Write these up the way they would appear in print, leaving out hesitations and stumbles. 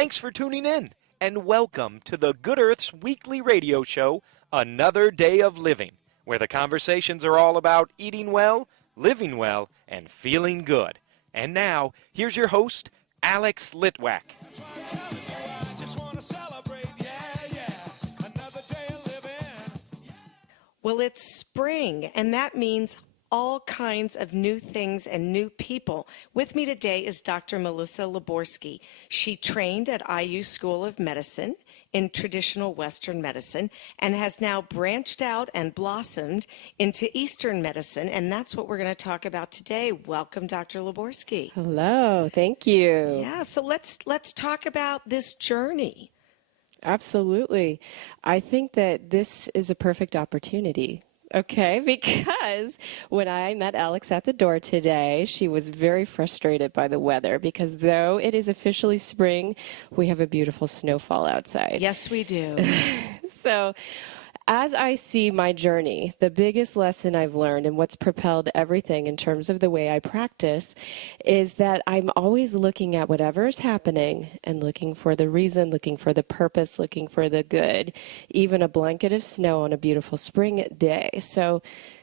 Thanks for tuning in, and welcome to the Good Earth's weekly radio show, Another Day of Living, where the conversations are all about eating well, living well, and feeling good. And now, here's your host, Alex Litwack. That's why I'm telling you, I just want to celebrate, yeah. Another day of living. Yeah. Well, it's spring, and that means all kinds of new things and new people. With me today is Dr. Melissa Laborsky. She trained at IU School of Medicine in traditional Western medicine and has now branched out and blossomed into Eastern medicine, and that's what we're going to talk about today. Welcome, Dr. Laborsky. Hello, thank you. Yeah, so let's talk about this journey. Absolutely. I think that this is a perfect opportunity. Okay, because when I met Alex at the door today, she was very frustrated by the weather because though it is officially spring, we have a beautiful snowfall outside. Yes, we do. So as I see my journey, the biggest lesson I've learned and what's propelled everything in terms of the way I practice is that I'm always looking at whatever is happening and looking for the reason, looking for the purpose, looking for the good, even a blanket of snow on a beautiful spring day. So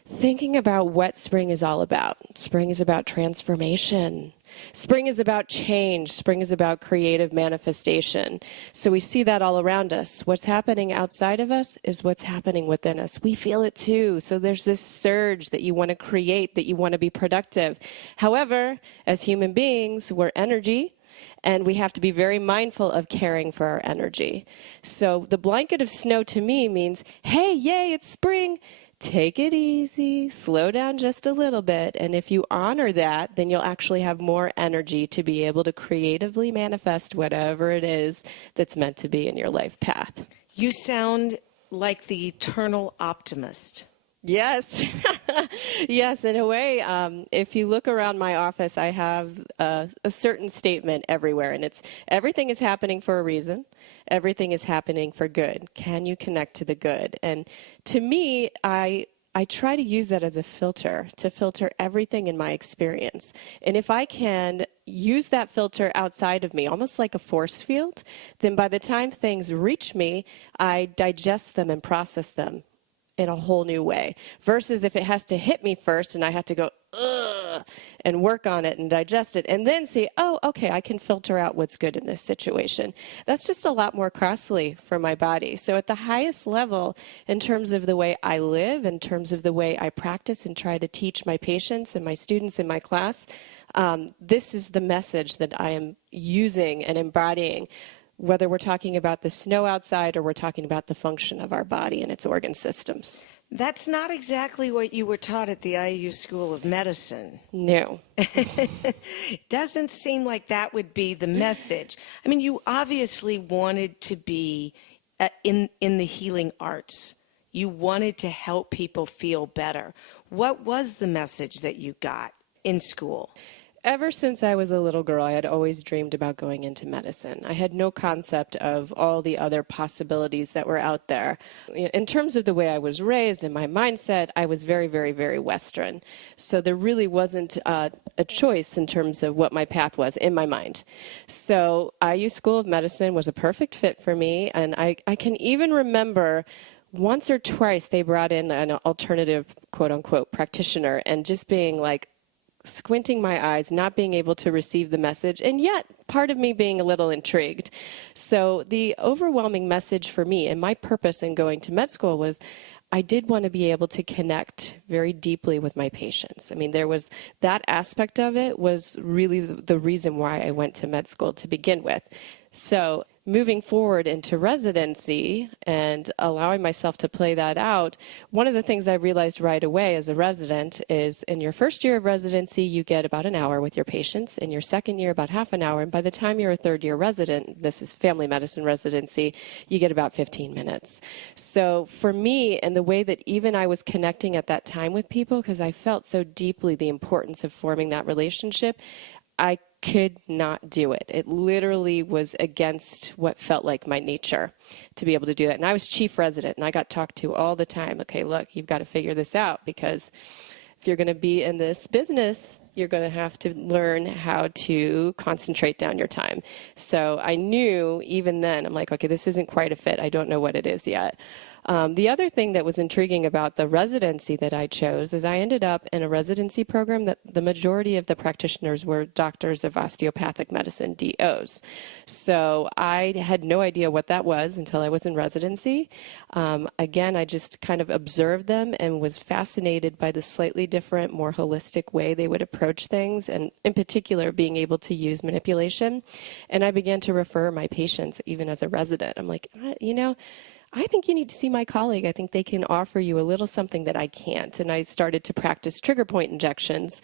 thinking about what spring is all about. Spring is about transformation. Spring is about change. Spring is about creative manifestation. So we see that all around us. What's happening outside of us is what's happening within us. We feel it too. So there's this surge that you want to create, that you want to be productive. However, as human beings, we're energy, and we have to be very mindful of caring for our energy. So the blanket of snow to me means, hey, yay, it's spring. Take it easy, slow down just a little bit, and if you honor that, then you'll actually have more energy to be able to creatively manifest whatever it is that's meant to be in your life path. You sound like the eternal optimist. Yes. Yes, in a way, if you look around my office, I have a certain statement everywhere, and it's everything is happening for a reason. Everything is happening for good. Can you connect to the good? And to me, I try to use that as a filter to filter everything in my experience. And if I can use that filter outside of me, almost like a force field, then by the time things reach me, I digest them and process them in a whole new way. Versus if it has to hit me first and I have to go, ugh, and work on it and digest it and then see, oh, okay, I can filter out what's good in this situation. That's just a lot more costly for my body. So at the highest level, in terms of the way I live, in terms of the way I practice and try to teach my patients and my students in my class, this is the message that I am using and embodying, whether we're talking about the snow outside or we're talking about the function of our body and its organ systems. That's not exactly what you were taught at the IU School of Medicine. No. It doesn't seem like that would be the message. I mean, you obviously wanted to be in the healing arts. You wanted to help people feel better. What was the message that you got in school? Ever since I was a little girl, I had always dreamed about going into medicine. I had no concept of all the other possibilities that were out there. In terms of the way I was raised and my mindset, I was very, very, very Western. So there really wasn't a choice in terms of what my path was in my mind. So IU School of Medicine was a perfect fit for me, and I can even remember once or twice they brought in an alternative, quote-unquote, practitioner, and just being like, squinting my eyes, not being able to receive the message, and yet part of me being a little intrigued. So the overwhelming message for me and my purpose in going to med school was I did want to be able to connect very deeply with my patients. I mean, there was that aspect of it was really the reason why I went to med school to begin with. So moving forward into residency and allowing myself to play that out, one of the things I realized right away as a resident is in your first year of residency, you get about an hour with your patients. In your second year, about half an hour. And by the time you're a third-year resident, this is family medicine residency, you get about 15 minutes. So for me, and the way that even I was connecting at that time with people, because I felt so deeply the importance of forming that relationship, I could not do it. It literally was against what felt like my nature to be able to do that. And I was chief resident, and I got talked to all the time. Okay, look, you've got to figure this out because if you're going to be in this business, you're going to have to learn how to concentrate down your time. So I knew even then, I'm like, okay, this isn't quite a fit. I don't know what it is yet. The other thing that was intriguing about the residency that I chose is I ended up in a residency program that the majority of the practitioners were doctors of osteopathic medicine, DOs. So I had no idea what that was until I was in residency. Again, I just kind of observed them and was fascinated by the slightly different, more holistic way they would approach things, and in particular, being able to use manipulation. And I began to refer my patients, even as a resident. I'm like, I think you need to see my colleague. I think they can offer you a little something that I can't. And I started to practice trigger point injections,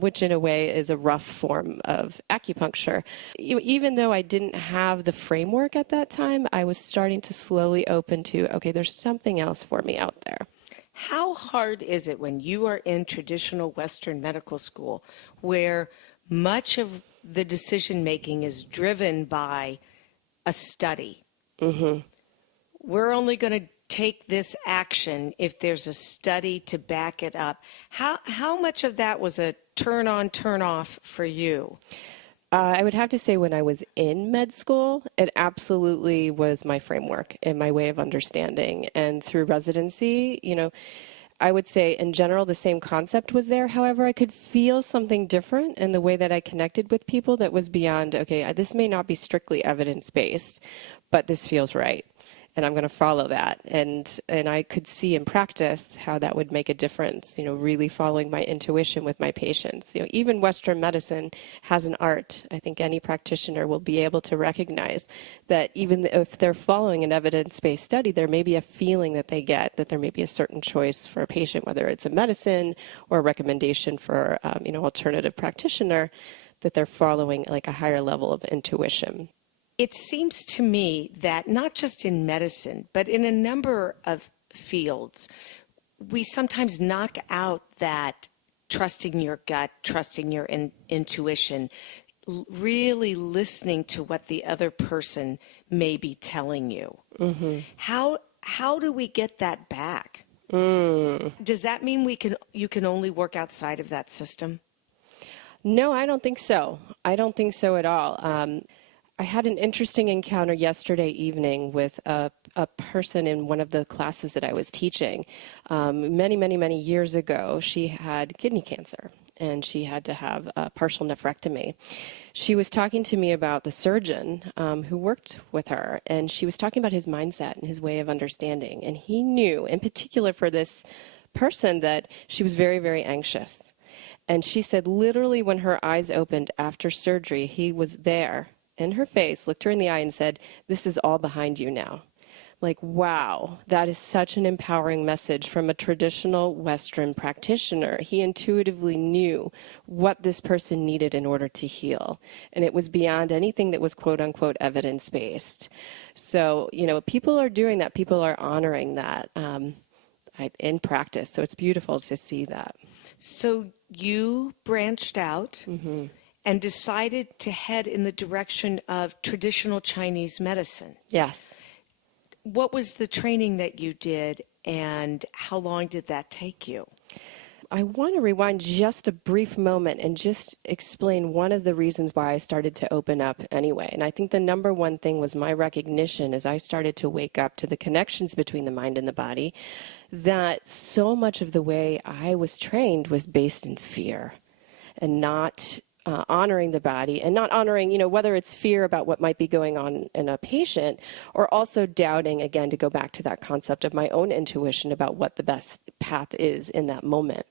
which in a way is a rough form of acupuncture. Even though I didn't have the framework at that time, I was starting to slowly open to, okay, there's something else for me out there. How hard is it when you are in traditional Western medical school where much of the decision making is driven by a study? Mm-hmm. We're only going to take this action if there's a study to back it up. How much of that was a turn on, turn off for you? I would have to say when I was in med school, it absolutely was my framework and my way of understanding. And through residency, I would say in general the same concept was there. However, I could feel something different in the way that I connected with people that was beyond, okay, this may not be strictly evidence-based, but this feels right. And I'm going to follow that. And I could see in practice how that would make a difference, really following my intuition with my patients. Even Western medicine has an art. I think any practitioner will be able to recognize that even if they're following an evidence-based study, there may be a feeling that they get that there may be a certain choice for a patient, whether it's a medicine or a recommendation for, alternative practitioner, that they're following like a higher level of intuition. It seems to me that not just in medicine, but in a number of fields, we sometimes knock out that trusting your gut, trusting your intuition, really listening to what the other person may be telling you. Mm-hmm. How do we get that back? Does that mean you can only work outside of that system? No, I don't think so. I don't think so at all. I had an interesting encounter yesterday evening with a person in one of the classes that I was teaching. Many, many, many years ago, she had kidney cancer, and she had to have a partial nephrectomy. She was talking to me about the surgeon who worked with her, and she was talking about his mindset and his way of understanding. And he knew, in particular for this person, that she was very, very anxious. And she said literally when her eyes opened after surgery, he was there in her face, looked her in the eye and said, "This is all behind you now." Like, wow, that is such an empowering message from a traditional Western practitioner. He intuitively knew what this person needed in order to heal. And it was beyond anything that was quote unquote evidence-based. So, people are doing that. People are honoring that in practice. So it's beautiful to see that. So you branched out. Mm-hmm. And decided to head in the direction of traditional Chinese medicine. Yes. What was the training that you did, and how long did that take you? I want to rewind just a brief moment and just explain one of the reasons why I started to open up anyway. And I think the number one thing was my recognition as I started to wake up to the connections between the mind and the body, that so much of the way I was trained was based in fear and not honoring the body, and not honoring, whether it's fear about what might be going on in a patient, or also doubting, again, to go back to that concept of my own intuition about what the best path is in that moment.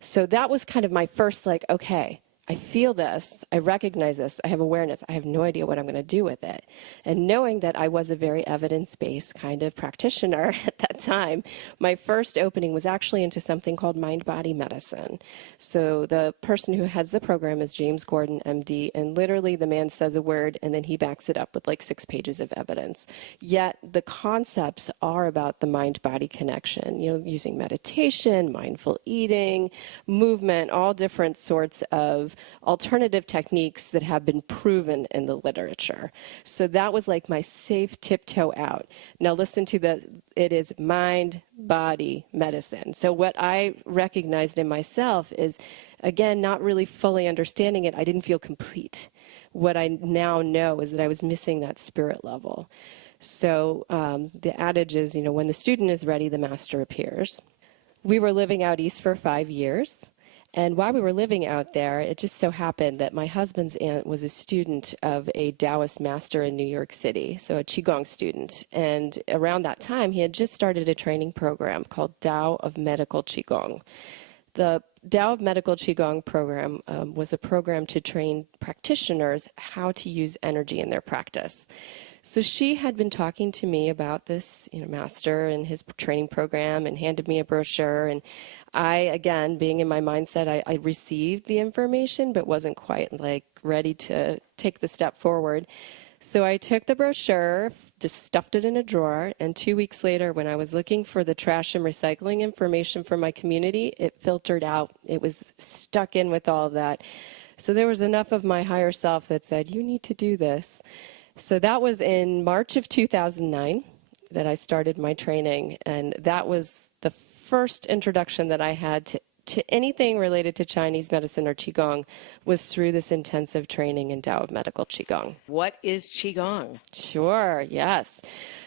So that was kind of my first, okay, I feel this, I recognize this, I have awareness, I have no idea what I'm going to do with it. And knowing that I was a very evidence-based kind of practitioner at that time, my first opening was actually into something called mind-body medicine. So the person who heads the program is James Gordon, MD, and literally the man says a word and then he backs it up with 6 pages of evidence. Yet the concepts are about the mind-body connection, using meditation, mindful eating, movement, all different sorts of alternative techniques that have been proven in the literature. So that was like my safe tiptoe out. Now listen to it is mind, body, medicine. So what I recognized in myself is, again, not really fully understanding it, I didn't feel complete. What I now know is that I was missing that spirit level. So the adage is, when the student is ready, the master appears. We were living out east for 5 years. And while we were living out there, it just so happened that my husband's aunt was a student of a Taoist master in New York City, so a Qigong student. And around that time, he had just started a training program called Tao of Medical Qigong. The Tao of Medical Qigong program was a program to train practitioners how to use energy in their practice. So she had been talking to me about this, master and his training program, and handed me a brochure. And I, again, being in my mindset, I received the information, but wasn't quite ready to take the step forward. So I took the brochure, just stuffed it in a drawer, and 2 weeks later, when I was looking for the trash and recycling information for my community, it filtered out. It was stuck in with all of that. So there was enough of my higher self that said, you need to do this. So that was in March of 2009 that I started my training, and that was the first introduction that I had to anything related to Chinese medicine or Qigong was through this intensive training in Tao of Medical Qigong. What is Qigong? Sure, yes.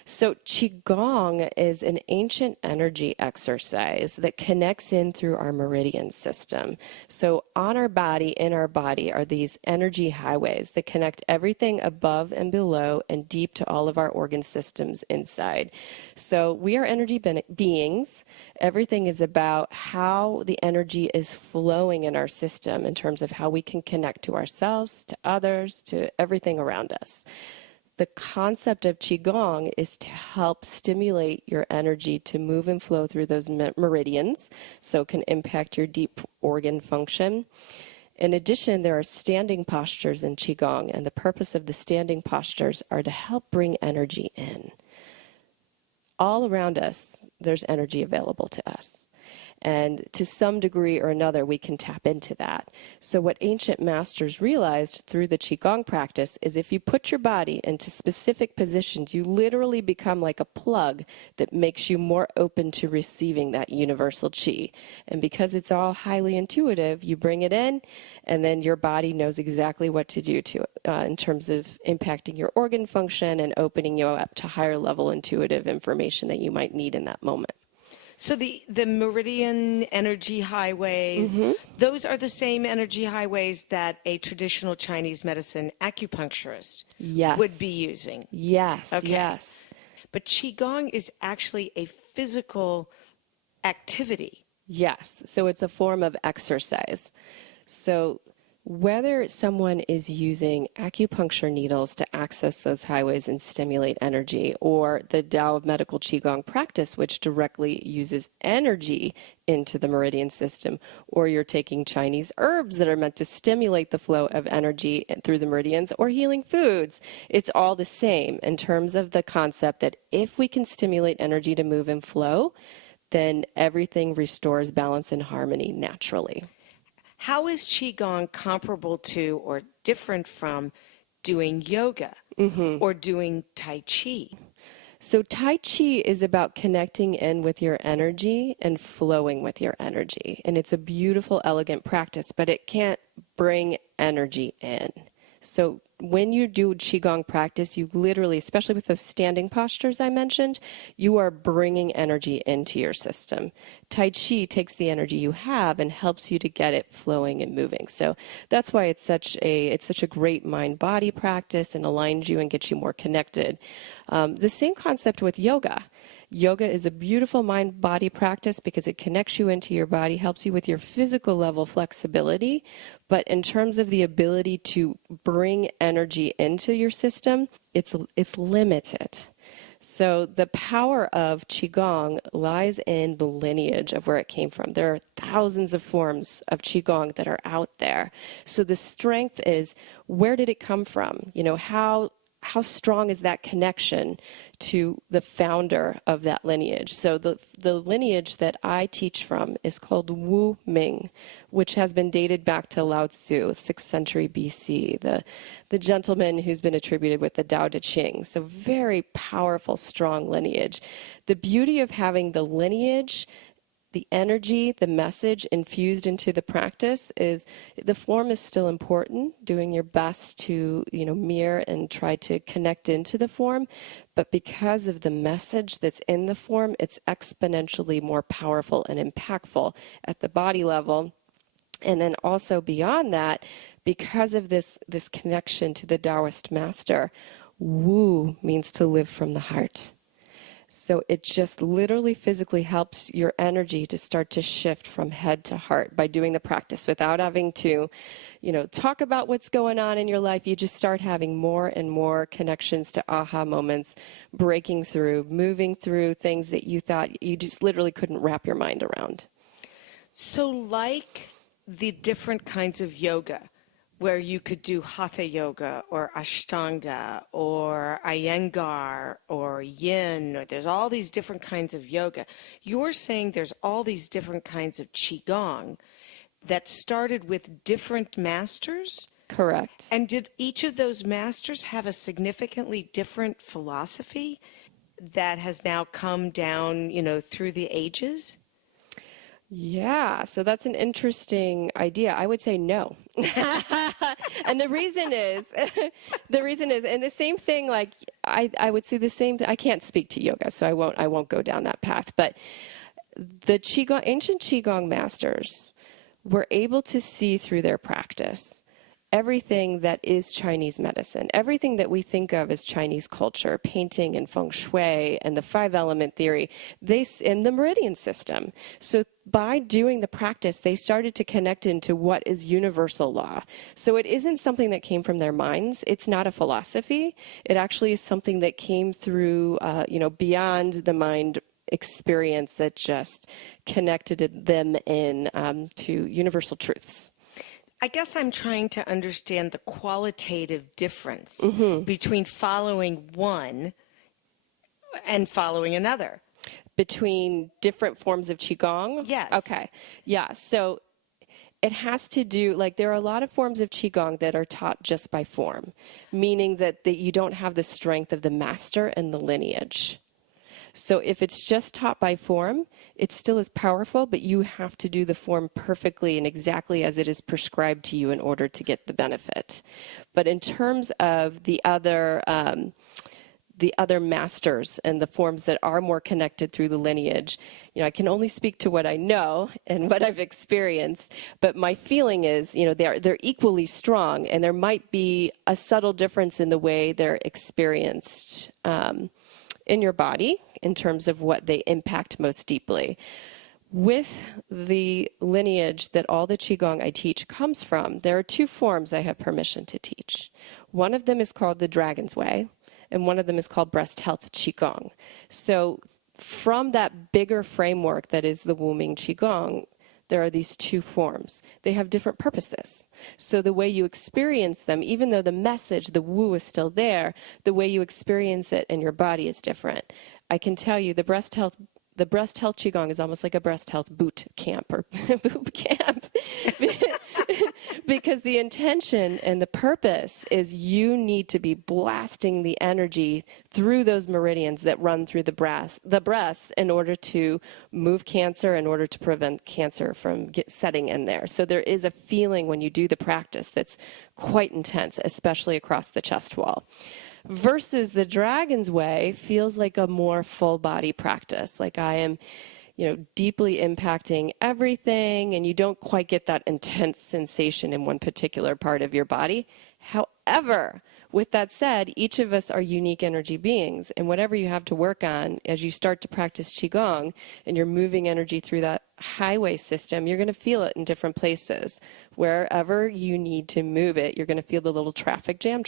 So Qigong is an ancient energy exercise that connects in through our meridian system. So on our body, in our body, are these energy highways that connect everything above and below and deep to all of our organ systems inside. So we are energy beings. Everything is about how the energy is flowing in our system in terms of how we can connect to ourselves, to others, to everything around us. The concept of Qigong is to help stimulate your energy to move and flow through those meridians, so it can impact your deep organ function. In addition, there are standing postures in Qigong, and the purpose of the standing postures are to help bring energy in. All around us, there's energy available to us. And to some degree or another, we can tap into that. So what ancient masters realized through the Qigong practice is if you put your body into specific positions, you literally become like a plug that makes you more open to receiving that universal Qi. And because it's all highly intuitive, you bring it in, and then your body knows exactly what to do to in terms of impacting your organ function and opening you up to higher level intuitive information that you might need in that moment. So the meridian energy highways, those are the same energy highways that a traditional Chinese medicine acupuncturist would be using. Yes, Okay. yes. But Qigong is actually a physical activity. Yes, so it's a form of exercise. So whether someone is using acupuncture needles to access those highways and stimulate energy, or the Tao of Medical Qigong practice, which directly uses energy into the meridian system, or you're taking Chinese herbs that are meant to stimulate the flow of energy through the meridians, or healing foods, it's all the same in terms of the concept that if we can stimulate energy to move and flow, then everything restores balance and harmony naturally. How is Qigong comparable to or different from doing yoga or doing Tai Chi? So Tai Chi is about connecting in with your energy and flowing with your energy. And it's a beautiful, elegant practice, but it can't bring energy in. So when you do Qigong practice, you literally, especially with those standing postures I mentioned, you are bringing energy into your system. Tai Chi takes the energy you have and helps you to get it flowing and moving. So that's why it's such a great mind-body practice and aligns you and gets you more connected. The same concept with yoga. Yoga is a beautiful mind-body practice because it connects you into your body, helps you with your physical level flexibility, but in terms of the ability to bring energy into your system, it's limited. So the power of Qigong lies in the lineage of where it came from. There are thousands of forms of Qigong that are out there. So the strength is, where did it come from? How how strong is that connection to the founder of that lineage? So the lineage that I teach from is called Wu Ming, which has been dated back to Lao Tzu, 6th century BC, the gentleman who's been attributed with the Tao Te Ching. So very powerful, strong lineage. The beauty of having the lineage, the energy, the message infused into the practice is the form is still important, doing your best to, mirror and try to connect into the form. But because of the message that's in the form, it's exponentially more powerful and impactful at the body level. And then also beyond that, because of this connection to the Taoist master, Wu means to live from the heart. So it just literally physically helps your energy to start to shift from head to heart by doing the practice without having to, talk about what's going on in your life. You just start having more and more connections to aha moments, breaking through, moving through things that you thought you just literally couldn't wrap your mind around. So like the different kinds of yoga, where you could do Hatha yoga or Ashtanga or Iyengar or Yin, or there's all these different kinds of yoga. You're saying there's all these different kinds of Qigong that started with different masters? Correct. And did each of those masters have a significantly different philosophy that has now come down, through the ages? Yeah, so that's an interesting idea. I would say no. And the reason is, and the same thing, like I would say the same, I can't speak to yoga, so I won't go down that path. But the Qigong, ancient Qigong masters were able to see through their practice everything that is Chinese medicine, everything that we think of as Chinese culture, painting and feng shui and the 5-element theory, in the meridian system. So by doing the practice, they started to connect into what is universal law. So it isn't something that came from their minds. It's not a philosophy. It actually is something that came through, beyond the mind experience that just connected them in to universal truths. I guess I'm trying to understand the qualitative difference between following one and following another. Between different forms of Qigong? Yes. Okay. Yeah. So it has to do, there are a lot of forms of Qigong that are taught just by form, meaning that you don't have the strength of the master and the lineage. So if it's just taught by form, it still is powerful, but you have to do the form perfectly and exactly as it is prescribed to you in order to get the benefit. But in terms of the other masters and the forms that are more connected through the lineage, I can only speak to what I know and what I've experienced, but my feeling is, they're equally strong, and there might be a subtle difference in the way they're experienced in your body in terms of what they impact most deeply. With the lineage that all the Qigong I teach comes from, there are 2 forms I have permission to teach. One of them is called the Dragon's Way, and one of them is called Breast Health Qigong. So from that bigger framework that is the Wu Ming Qigong, there are these 2 forms. They have different purposes. So the way you experience them, even though the message, the Wu, is still there, the way you experience it in your body is different. I can tell you the breast health Qigong is almost like a breast health boot camp or boot camp. Because the intention and the purpose is you need to be blasting the energy through those meridians that run through the breasts in order to move cancer, in order to prevent cancer from setting in there. So there is a feeling when you do the practice that's quite intense, especially across the chest wall. Versus the Dragon's Way feels like a more full body practice. Like I am, deeply impacting everything, and you don't quite get that intense sensation in one particular part of your body. However, with that said, each of us are unique energy beings, and whatever you have to work on as you start to practice Qigong and you're moving energy through that highway system, you're going to feel it in different places. Wherever you need to move it, you're going to feel the little traffic jam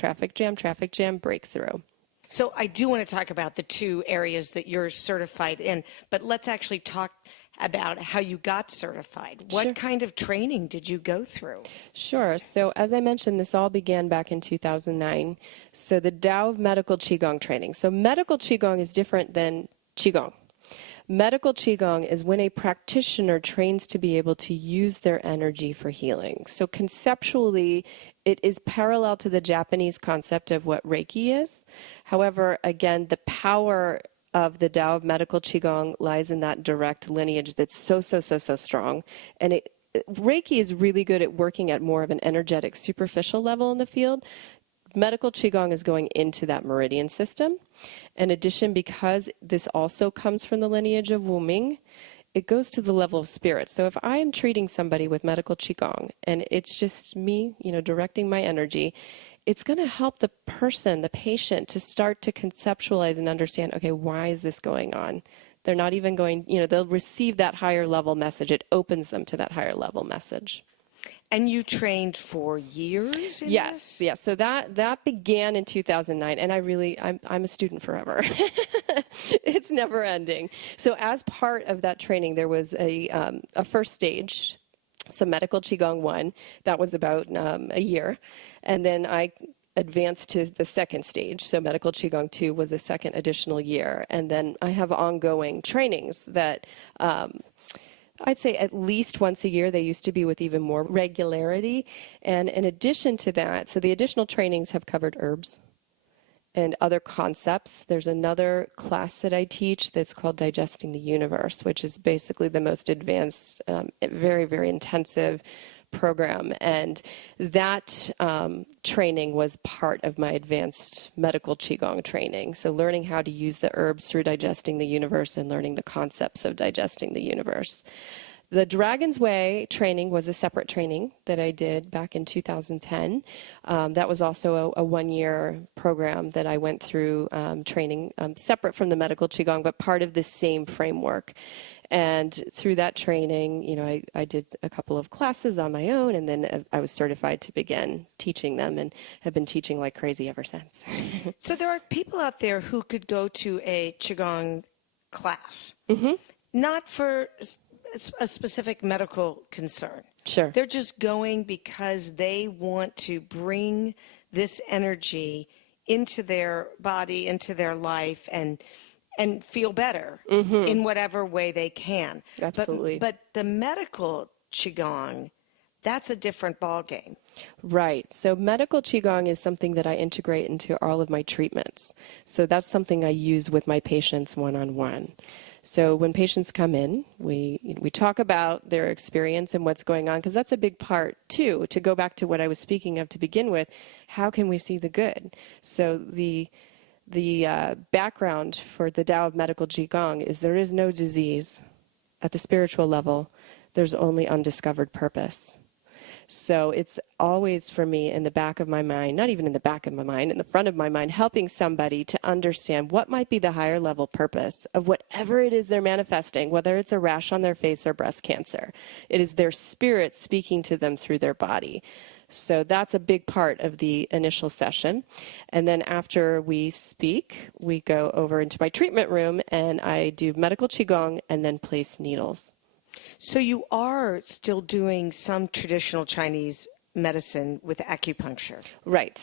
breakthrough. So I do want to talk about the 2 areas that you're certified in, but let's actually talk about how you got certified. What Sure. kind of training did you go through? Sure. So as I mentioned, this all began back in 2009. So the Tao of Medical Qigong training. So medical Qigong is different than Qigong. Medical Qigong is when a practitioner trains to be able to use their energy for healing. So conceptually, it is parallel to the Japanese concept of what Reiki is. However, again, the power of the Tao of Medical Qigong lies in that direct lineage that's so strong. And Reiki is really good at working at more of an energetic, superficial level in the field. Medical Qigong is going into that meridian system. In addition, because this also comes from the lineage of Wu Ming, it goes to the level of spirit. So if I am treating somebody with medical Qigong and it's just me, directing my energy, it's going to help the person, the patient, to start to conceptualize and understand, okay, why is this going on? They're not even going, they'll receive that higher level message. It opens them to that higher level message. And you trained for years in Yes, this? yes. So that began in 2009, and I'm a student forever. It's never ending. So as part of that training, there was a first stage, so Medical Qigong 1, that was about a year, and then I advanced to the second stage, so Medical Qigong 2 was a second additional year, and then I have ongoing trainings that I'd say at least once a year. They used to be with even more regularity. And in addition to that, so the additional trainings have covered herbs and other concepts. There's another class that I teach that's called Digesting the Universe, which is basically the most advanced, very, very intensive program. And that training was part of my advanced medical Qigong training. So learning how to use the herbs through digesting the universe and learning the concepts of digesting the universe. The Dragon's Way training was a separate training that I did back in 2010. That was also a one-year program that I went through training, separate from the medical Qigong, but part of the same framework. And through that training, I did a couple of classes on my own, and then I was certified to begin teaching them and have been teaching like crazy ever since. So there are people out there who could go to a Qigong class, not for a specific medical concern. Sure. They're just going because they want to bring this energy into their body, into their life, and feel better in whatever way they can. Absolutely. But the medical Qigong, that's a different ballgame. Right. So medical Qigong is something that I integrate into all of my treatments. So that's something I use with my patients one-on-one. So when patients come in, we talk about their experience and what's going on, because that's a big part, too, to go back to what I was speaking of to begin with. How can we see the good? So the background for the Tao of Medical Qigong is there is no disease. At the spiritual level, there's only undiscovered purpose. So it's always for me in the back of my mind, not even in the back of my mind, in the front of my mind, helping somebody to understand what might be the higher level purpose of whatever it is they're manifesting, whether it's a rash on their face or breast cancer. It is their spirit speaking to them through their body. So that's a big part of the initial session. And then after we speak, we go over into my treatment room and I do medical Qigong and then place needles. So you are still doing some traditional Chinese medicine with acupuncture. Right.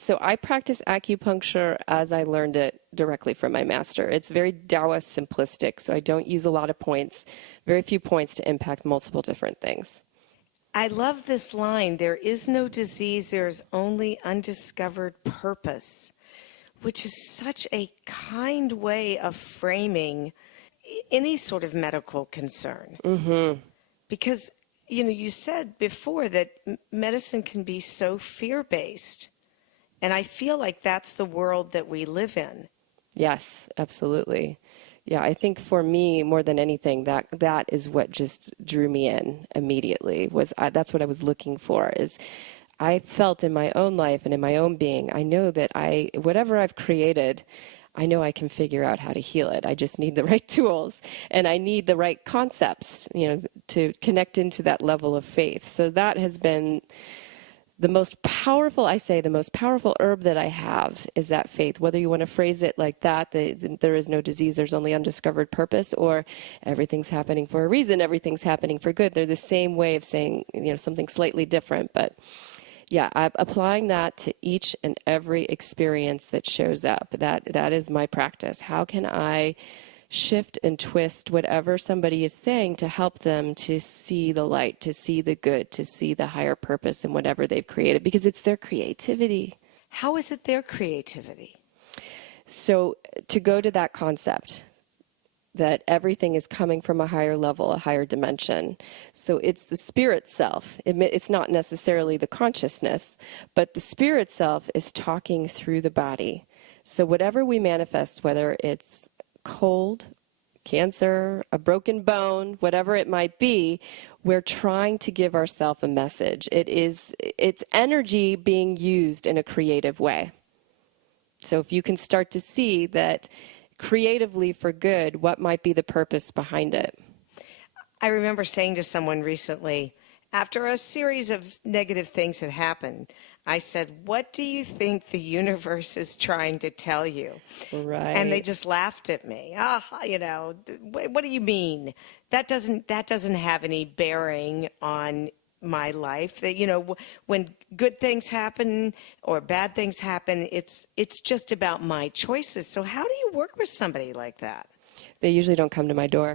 So I practice acupuncture as I learned it directly from my master. It's very Taoist simplistic, so I don't use a lot of points, very few points to impact multiple different things. I love this line, there is no disease, there is only undiscovered purpose, which is such a kind way of framing any sort of medical concern. Mm-hmm. Because, you said before that medicine can be so fear-based, and I feel like that's the world that we live in. Yes, absolutely. Yeah, I think for me, more than anything, that is what just drew me in immediately. That's what I was looking for. Is I felt in my own life and in my own being, I know that whatever I've created, I know I can figure out how to heal it. I just need the right tools, and I need the right concepts, to connect into that level of faith. So that has been the most powerful herb that I have is that faith. Whether you want to phrase it like that, there is no disease, there's only undiscovered purpose, or everything's happening for a reason, everything's happening for good. They're the same way of saying, something slightly different. But yeah, I'm applying that to each and every experience that shows up. That is my practice. How can I shift and twist whatever somebody is saying to help them to see the light, to see the good, to see the higher purpose in whatever they've created, because it's their creativity. How is it their creativity? So to go to that concept that everything is coming from a higher level, a higher dimension. So it's the spirit self. It's not necessarily the consciousness, but the spirit self is talking through the body. So whatever we manifest, whether it's cold, cancer, a broken bone, whatever it might be, we're trying to give ourselves a message. It's energy being used in a creative way. So if you can start to see that creatively for good, what might be the purpose behind it? I remember saying to someone recently, after a series of negative things had happened, I said, "What do you think the universe is trying to tell you?" Right. And they just laughed at me. What do you mean? That doesn't have any bearing on my life. That when good things happen or bad things happen, it's just about my choices. So how do you work with somebody like that? They usually don't come to my door.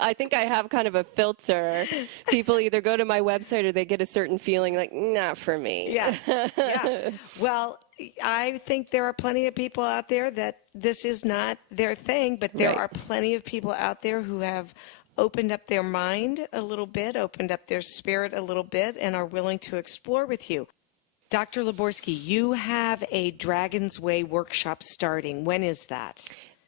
I think I have kind of a filter. People either go to my website or they get a certain feeling like, not for me. Yeah. Well, I think there are plenty of people out there that this is not their thing, but there are plenty of people out there who have opened up their mind a little bit, opened up their spirit a little bit, and are willing to explore with you. Dr. Laborsky, you have a Dragon's Way workshop starting. When is that?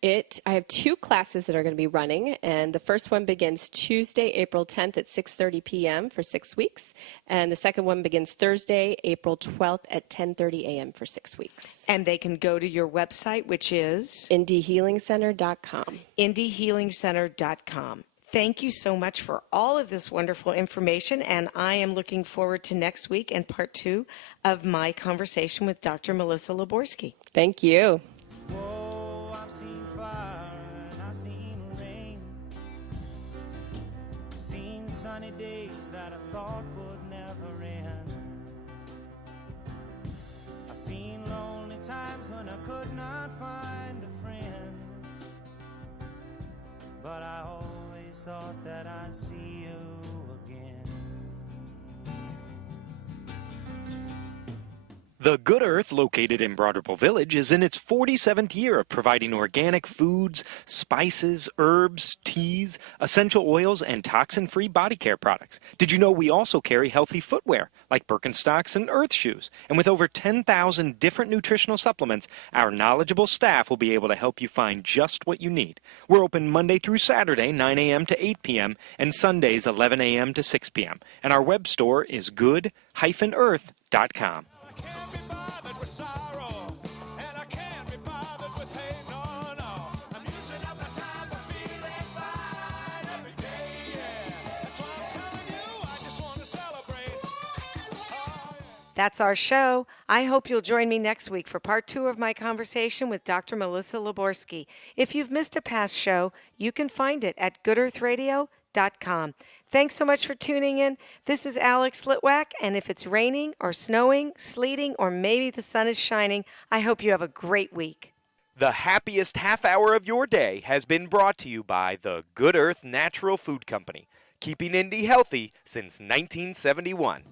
I have 2 classes that are going to be running, and the first one begins Tuesday, April 10th at 6:30 p.m. for 6 weeks, and the second one begins Thursday, April 12th at 10:30 a.m. for 6 weeks. And they can go to your website, which is? IndieHealingCenter.com. IndieHealingCenter.com. Thank you so much for all of this wonderful information, and I am looking forward to next week and part 2 of my conversation with Dr. Melissa Laborsky. Thank you. Whoa, I've seen fire and I've seen rain. Seen sunny days that I thought would never end. I've seen lonely times when I could not find a friend. But I always thought that I'd see you again. The Good Earth, located in Broderville Village, is in its 47th year of providing organic foods, spices, herbs, teas, essential oils, and toxin-free body care products. Did you know we also carry healthy footwear, like Birkenstocks and Earth shoes? And with over 10,000 different nutritional supplements, our knowledgeable staff will be able to help you find just what you need. We're open Monday through Saturday, 9 a.m. to 8 p.m., and Sundays, 11 a.m. to 6 p.m. And our web store is good-earth.com. I can't be bothered with sorrow, and I can't be bothered with hate, no. I'm using up my time for feeling fine every day, yeah. That's why I'm telling you, I just want to celebrate. Oh, yeah. That's our show. I hope you'll join me next week for part 2 of my conversation with Dr. Melissa Laborsky. If you've missed a past show, you can find it at goodearthradio.com. Thanks so much for tuning in. This is Alex Litwack, and if it's raining or snowing, sleeting, or maybe the sun is shining, I hope you have a great week. The happiest half hour of your day has been brought to you by the Good Earth Natural Food Company, keeping Indy healthy since 1971.